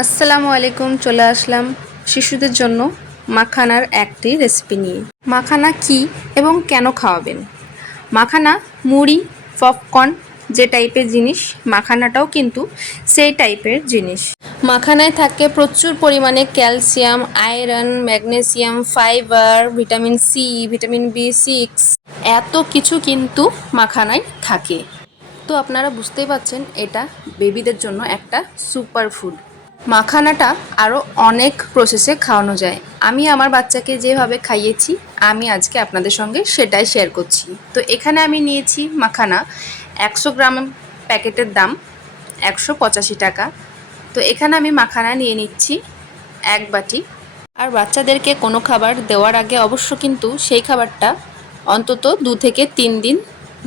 আসসালামু আলাইকুম। চলে আসলাম শিশুদের জন্য মাখানার একটি রেসিপি নিয়ে। মাখানা কি এবং কেন খাওয়াবেন? মাখানা মুড়ি, পপকর্ন যে টাইপের জিনিস, মাখানাটাও কিন্তু সেই টাইপের জিনিস। মাখানায় থাকে প্রচুর পরিমাণে calcium, iron, magnesium, fibre, vitamin C, vitamin বি6, এত কিছু কিন্তু মাখানায় থাকে। তো আপনারা বুঝতেই পারছেন এটা বেবিদের জন্য একটা সুপার ফুড। মাখানাটা আরও অনেক প্রসেসে খাওয়ানো যায়। আমি আমার বাচ্চাকে যেভাবে খাইয়েছি আমি আজকে আপনাদের সঙ্গে সেটাই শেয়ার করছি। তো এখানে আমি নিয়েছি মাখানা 100 গ্রাম, প্যাকেটের দাম 185 টাকা। তো এখানে আমি মাখানা নিয়ে নিচ্ছি 1 বাটি। আর বাচ্চাদেরকে কোনো খাবার দেওয়ার আগে অবশ্য কিন্তু সেই খাবারটা অন্তত 2 থেকে 3 দিন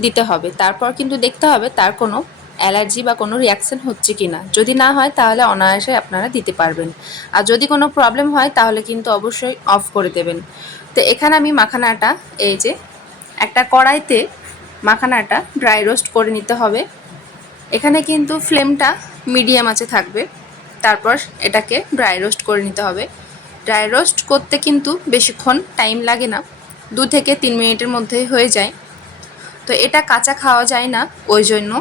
দিতে হবে। তারপর কিন্তু দেখতে হবে তার কোনো অ্যালার্জি বা কোনো রিয়াকশান হচ্ছে কি না। যদি না হয় তাহলে অনায়াসে আপনারা দিতে পারবেন। আর যদি কোনো প্রবলেম হয় তাহলে কিন্তু অবশ্যই অফ করে দেবেন। তো এখানে আমি মাখানাটা এই যে একটা কড়াইতে মাখানাটা ড্রাই রোস্ট করে নিতে হবে। এখানে কিন্তু ফ্লেমটা মিডিয়াম আঁচে থাকবে। তারপর এটাকে ড্রাই রোস্ট করে নিতে হবে। ড্রাই রোস্ট করতে কিন্তু বেশিক্ষণ টাইম লাগে না, 2 থেকে 3 মিনিটের মধ্যেই হয়ে যায়। তো এটা কাঁচা খাওয়া যায় না, ওই জন্য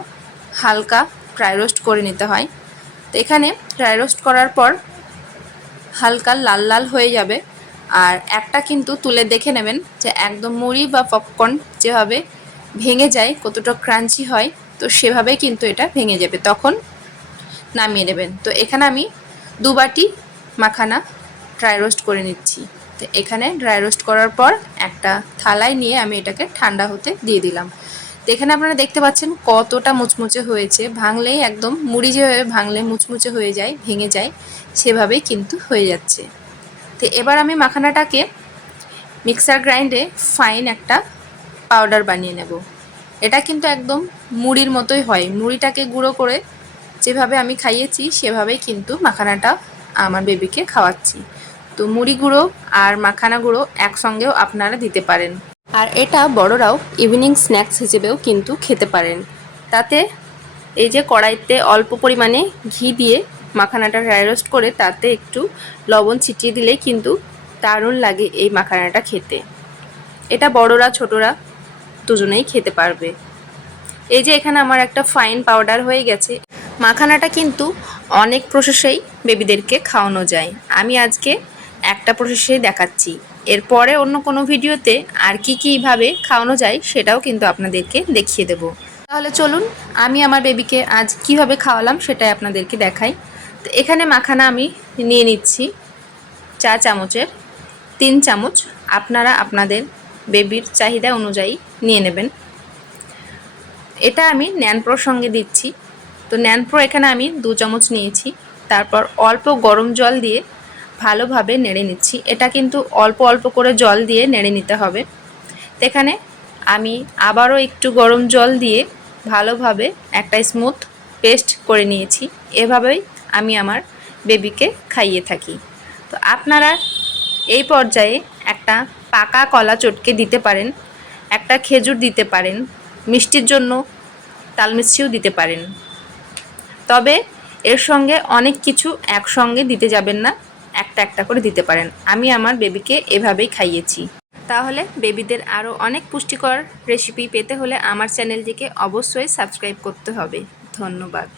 হালকা ড্রাই রোস্ট করে নিতে হয়। তো এখানে ড্রাই রোস্ট করার পর হালকা লাল লাল হয়ে যাবে। আর একটা কিন্তু তুলে দেখে নেবেন যে একদম মুড়ি বা পপকর্ন যেভাবে ভেঙে যায়, কতটা ক্রাঞ্চি হয়, তো সেভাবেই কিন্তু এটা ভেঙে যাবে, তখন নামিয়ে নেবেন। তো এখানে আমি 2 বাটি মাখানা ড্রাই রোস্ট করে নিচ্ছি। তো এখানে ড্রাই রোস্ট করার পর একটা থালায় নিয়ে আমি এটাকে ঠান্ডা হতে দিয়ে দিলাম। তো এখানে আপনারা দেখতে পাচ্ছেন কতটা মুচমুচে হয়েছে। ভাঙলেই একদম মুড়ি যেভাবে ভাঙলে মুচমুচে হয়ে যায়, ভেঙে যায়, সেভাবেই কিন্তু হয়ে যাচ্ছে। তো এবার আমি মাখানাটাকে মিক্সার গ্রাইন্ডে ফাইন একটা পাউডার বানিয়ে নেব। এটা কিন্তু একদম মুড়ির মতোই হয়। মুড়িটাকে গুঁড়ো করে যেভাবে আমি খাইয়েছি সেভাবেই কিন্তু মাখানাটা আমার বেবিকে খাওয়াচ্ছি। তো মুড়ি গুঁড়ো আর মাখানা গুঁড়ো একসঙ্গেও আপনারা দিতে পারেন। আর এটা বড়রাও ইভিনিং স্ন্যাক্স হিসেবেও কিন্তু খেতে পারেন। তাতে এই যে কড়াইতে অল্প পরিমাণে ঘি দিয়ে মাখানাটা ড্রাই রোস্ট করে তাতে একটু লবণ ছিটিয়ে দিলেই কিন্তু দারুণ লাগে এই মাখানাটা খেতে। এটা বড়রা ছোটরা দুজনেই খেতে পারবে। এই যে এখানে আমার একটা ফাইন পাউডার হয়ে গেছে। মাখানাটা কিন্তু অনেক প্রসেসেই বেবিদেরকে খাওয়ানো যায়। আমি আজকে একটা প্রসেসেই দেখাচ্ছি। এরপরে অন্য কোনো ভিডিওতে আর কীভাবে খাওয়ানো যায় সেটাও কিন্তু আপনাদেরকে দেখিয়ে দেব। তাহলে চলুন আমি আমার বেবিকে আজ কিভাবে খাওয়ালাম সেটাই আপনাদেরকে দেখাই। তো এখানে মাখানা আমি নিয়ে নিচ্ছি 4 চামচের 3 চামচ। আপনারা আপনাদের বেবির চাহিদা অনুযায়ী নিয়ে নেবেন। এটা আমি ন্যানপ্রোর সঙ্গে দিচ্ছি। তো ন্যানপ্রো এখানে আমি 2 চামচ নিয়েছি। তারপর অল্প গরম জল দিয়ে ভালোভাবে নেড়ে নিচ্ছি। এটা কিন্তু অল্প অল্প করে জল দিয়ে নেড়ে নিতে হবে। তো এখানে আমি আবারও একটু গরম জল দিয়ে ভালোভাবে একটা স্মুথ পেস্ট করে নিয়েছি। এভাবেই আমি আমার বেবিকে খাইয়ে থাকি। তো আপনারা এই পর্যায়ে একটা পাকা কলা চটকে দিতে পারেন, একটা খেজুর দিতে পারেন, মিষ্টির জন্য তাল মিষ্টিও দিতে পারেন। তবে এর সঙ্গে অনেক কিছু একসঙ্গে দিতে যাবেন না, একটা একটা করে দিতে পারেন। আমি আমার বেবিকে এভাবেই খাইয়েছি। তাহলে বেবিদের আরও অনেক পুষ্টিকর রেসিপি পেতে হলে আমার চ্যানেলটিকে অবশ্যই সাবস্ক্রাইব করতে হবে। ধন্যবাদ।